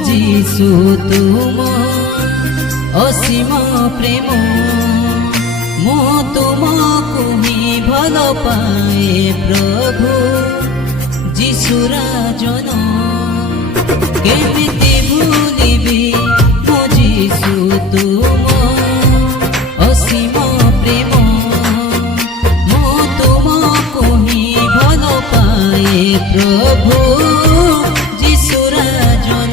যিশু তুম অসীম প্রেম মু তুমকু হি ভাল পায়ে প্রভু যিশুর জন কেমিতি ভুলিবি মো যিশু তুম অসীম প্রেম মু তুমকু হি ভাল পায়ে প্রভু যিশুর জন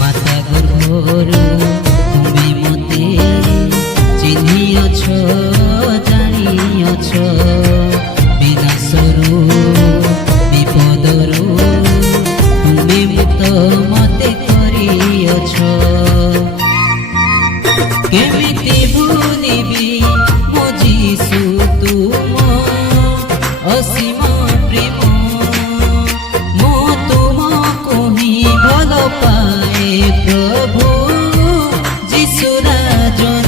মাতা গর্ভরু তুমি মতে চিহ্নিଅଛ জানিଅছ বিনাশরু বিপদরু তুমি মুক্ত মতে করিଅছ কেমিতি ভুলিবি মো যিশু তুম অসীম প্রেম মো তুমকু হি ভাল পায়ে প্রভু যিশুর জন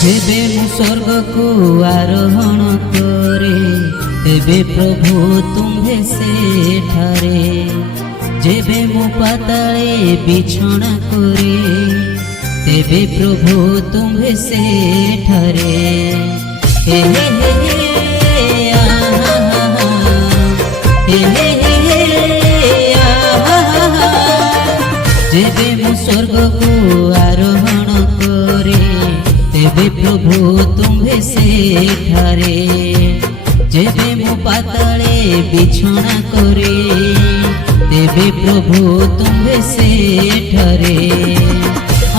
যেবে মু স্বর্গকু আরোহণ করে তেবে প্রভু তুম্ভে সেঠারে যেবে মু পাতালে বিছଣା করে তেবে প্রভু তুম্ভে সেঠারে হে হে হে হে আহা হে হে হে আহা যেবে মু স্বর্গকু আরোহণ করে তেবে প্রভু তুম্ভে সেঠারে যেবে মু পাতালে বিছଣା করে তেবে প্রভু তুম্ভে সেঠারে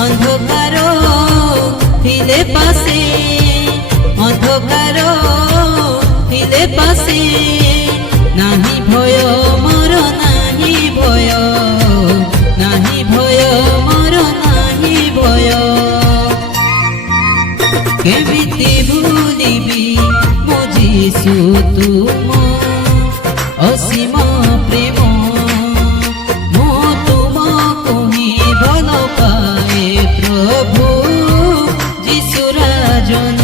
অন্ধকার থিলে পাশে অন্ধকার থিলে পাশে নাহি ভয় মোর নাহি ভয় নাহি ভয় মোর নাহি ভয় কেমিতি ভুলিবি মো যিশু তুম অসীম প্রেম মো তুমকু হি ভাল পায়ে প্রভু যিশুর জন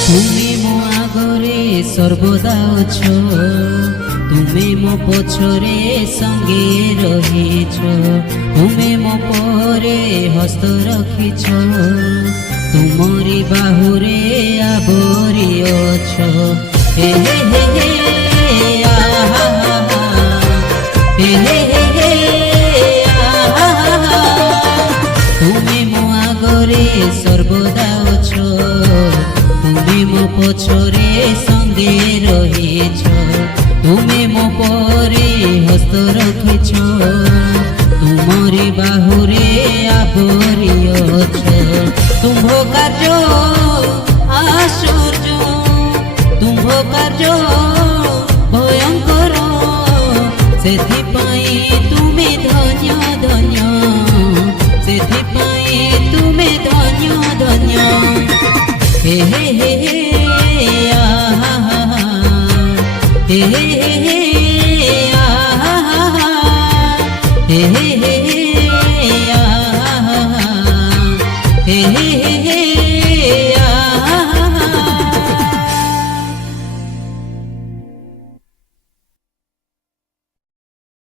তুমি মো আগরে সর্বদা অছ তুমি মো পছরে সঙ্গে রহিছ তুমি মো পরে হস্ত রখিছ তুমরি বাহুরে আবরি অছ হে হে হে হে আহা হে হে হে হে আহা তুমি মো আগরে সর্বদা অছ তুমি মো পছরে সঙ্গে রহিছ তুমি মো পরে হস্ত রখিছ তুমরি বাহুরে আবরি অছ তুম্ভ কার্য আশ্চর্য তুম্ভ কার্য ভয়ঙ্কর সেথিপাই তুমি ধন্য ধন্য সেথিপাই তুমি ধন্য ধন্য হে হে হে হে আহা হে হে হে হে আহা হে হে হে